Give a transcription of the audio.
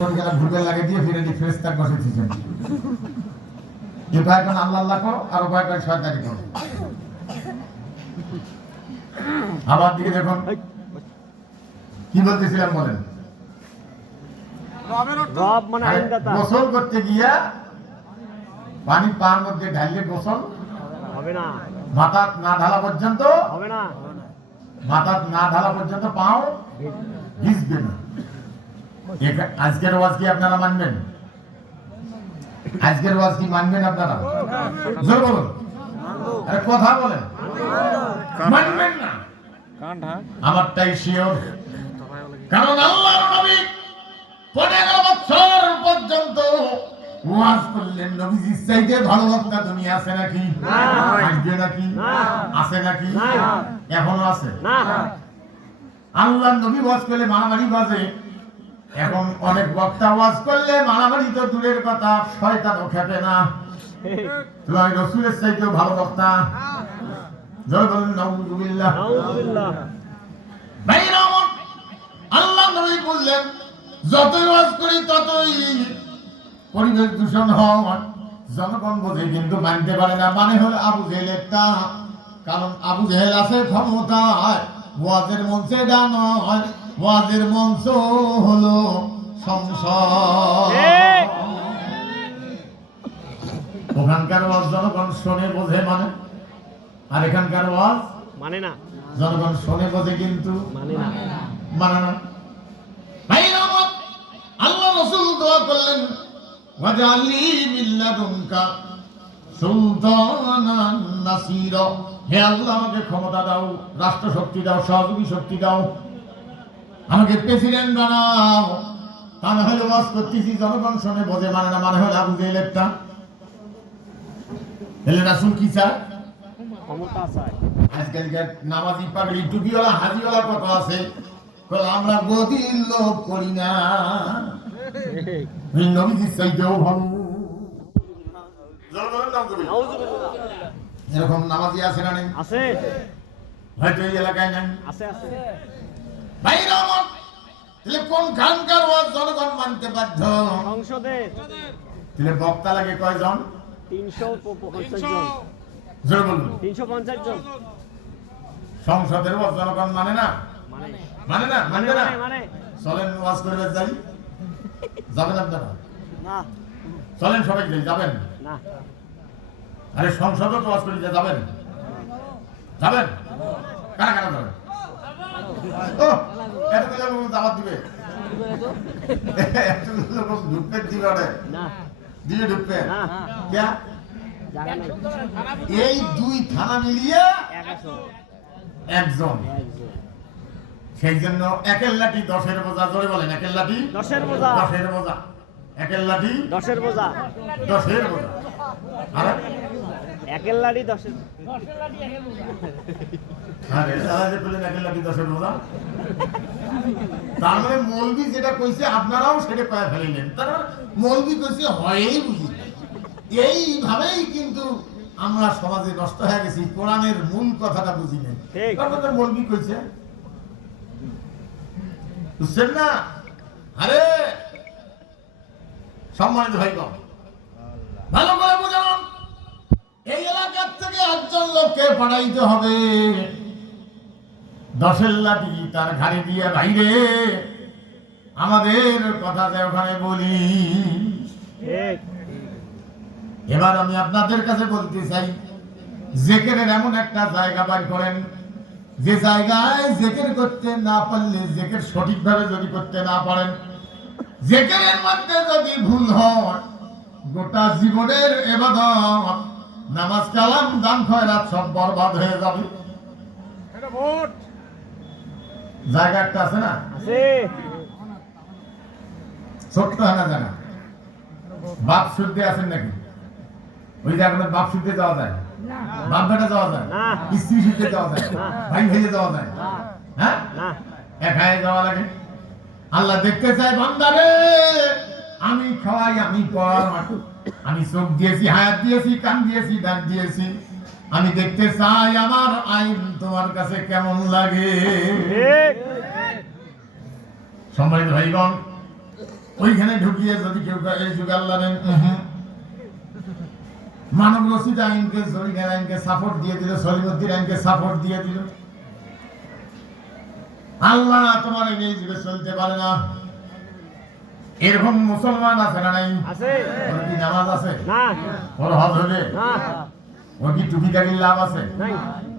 ভুলকে লাগে দিয়ে ফিরে দিয়ে ফেরেশতা বসেছিলেন। এই ভাইটা আল্লাহ আল্লাহ করো আর ওই ভাইটা শয়তানি করো। আবার দিকে দেখুন কি বলতেছিলাম বলেন। রব মানে আইনদাতা। গোসল করতে গিয়া পানি পার মধ্যে ঢালিয়ে গোসল হবে না, মাথা না ঢালা পর্যন্ত হবে না, মাথা না ঢালা পর্যন্ত পাও ভিজবে না। আজকের ওয়াজ কি আপনারা মানবেন? আজকের ওয়াজ কি মানবেন আপনারা? জোর বলুন, আরে কথা বলেন। মানবেন না? আমারটাই শিওর। কারণ আল্লাহর নবী 15 বছর পর্যন্ত ওয়াজ করলেন। নবীজির চাইতে ভালো বক্তা দুনিয়া আছে নাকি? আসবে নাকি? আছে নাকি? এখনো আছে। আল্লাহর নবী ওয়াজ করলে মারামারি বাজে। এখন অনেক বক্তা ওয়াজ করলে মারামারি তো দূরের কথা, শয়তানও খেপে না। তুমি রাসূলের চাইতেও ভালো বক্তা। জয় বলেন নাউযুবিল্লাহ। নাউযুবিল্লাহ। ভাইরা আমার, আল্লাহ নবী বললেন যতই ওয়াজ করি ততই পরিবেশ দূষণ হয়। জনগণ বোঝে কিন্তু মানতে পারে না। মানে হলো আবু জেহেল একটা। কারণ আবু জেহেল আছে ক্ষমতায়, ওয়াজের মঞ্চে ডানো হয়। ওয়াজের মঞ্চ হলো সংসদ। ওখানকার ওয়াজ জনগণ শোনে বোঝে মানে, আর এখানকার ওয়াজ মানে না, জনগণ শোনে বোঝে কিন্তু মানে না, মানে না। ভাইরা আমার, আল্লাহ রাসূল দোয়া করলেন ওয়াজআলনি মিন লাদুনকা সুলতানান নাসীরা। হে আল্লাহ, আমাকে ক্ষমতা দাও, রাষ্ট্র শক্তি দাও, সহযোগী শক্তি দাও, আমাকে প্রেসিডেন্ট বানাও। তা না হলে ওয়াজ করতেছি জনগণ শোনে বোঝে মানে না। মানে হলে আবু জেহেল একটা। তাহলে রাসূল কি চায়? ক্ষমতা চায়। আজকালকার নামাজি পাগড়ি টুপিওয়ালা হাজিওয়ালা কত আছে, আমরা গদির লোক করি না। নবীজির চাইতেও ভালো। নাউযুবিল্লাহ। এরকম নামাজি আছে না? নেই? আছে, হয়তো এই এলাকায় নাই। আছে, আছে। ভাইরা আমার, তাহলে কোন খানকার ওয়াজ জনগণ মানতে বাধ্য? সংসদে তাহলে বক্তা লাগে কয়জন? 350 জন। জোরে বলুন। 350 জন। সংসদের ওয়াজ জনগণ মানে না? মানে মানে না? মানে মানবে না? মানে চলেন ওয়াজ করবে যাই। যাবেন আপনারা? না, চলেন সবাই যাই। যাবেন? না। আরে সংসদও তো ওয়াজ করি, যাবেন? যাবেন? কারা কারা যাবেন? ও, এতগুলো লোক দাওয়াত দিবে। এতগুলো লোক ঢুকবে দিবে ওরে। না, দিয়ে ঢুকবে। না। ক্যা? জায়গা নাই। এই দুই থানা মিলিয়ে একজন। একজন। সেই জন্য একের লাঠি 10-এর বোঝা। জোরে বলেন, একের লাঠি 10-এর বোঝা। 10-এর বোঝা। একের লাঠি 10-এর বোঝা। 10-এর বোঝা। আরে একের লাঠি 10-এর। আরে তারা যে বললেন একের লাঠি 10-এর বোঝা, তার মানে মৌলবি যেটা কইছে আপনারাও সেটা কয়ে ফেলিলেন। তার মানে মৌলবি কইছে হয়ই বুঝি। এইভাবেই কিন্তু আমরা সমাজে নষ্ট হয়ে গেছি। কোরআনের মূল কথাটা বুঝি নাই। তারপর তো মৌলবি কইছে, বুঝছেন না? আরে সম্মানিত ভাইগণ, ভালো করে বুঝান। এই এলাকার থেকে 8জন লোককে পাঠাইতে হবে। 10-এর লাঠি তার ঘাড়ে দিয়ে বাইরে আমাদের কথাতে ওখানে বলি। এবার আমি আপনাদের কাছে বলতে চাই, জিকিরের এমন একটা জায়গা বাই করেন যে জায়গায় জিকির করতে না পারলে, জিকির সঠিকভাবে যদি করতে না পারেন, জিকিরের মধ্যে যদি ভুল হয়, গোটা জীবনের ইবাদত, নামাজ, কালাম, দান, খয়রাত সব বরবাদ হয়ে যাবে। এটা ভোট জায়গা একটা আছে না? আছে। ছোট্ট না জায়গা। বাপ শুদ্ধে আছেন নাকি? ওই জায়গায় বাপ শুদ্ধে যাওয়া যায়? বাপ বেটা যাওয়া যায়? স্ত্রী শুদ্ধে যাওয়া যায়? ভাই ভাইয়ে যাওয়া যায়? হ্যাঁ, একাই যাওয়া লাগে। আল্লাহ দেখতে চায় বান্দারে, আমি খাওয়াই, আমি পড়াই, আমি চোখ দিয়েছি, হায়াত দিয়েছি, কান দিয়েছি, দাঁত দিয়েছি। আমি দেখতে চাই আমার আইন তোমার কাছে কেমন লাগে। সম্মানিত ভাইগণ, ওইখানে ঢুকিয়ে যদি কেউ এই যুগ আল্লাহ নেন মানব রশিদ আইনকে জরিনার আইনকে সাপোর্ট দিয়ে দিল, সলিমুদ্দিন আইনকে সাপোর্ট দিয়ে দিল। আল্লাহ তোমার এই যুগে চলতে পারে না। এরকম মুসলমান আছে না নাই? আছে ওর কি নামাজ আছে? না ওর হজ হবে? না ওর কি টুপি দাঁড়িয়ে লাভ আছে? নাই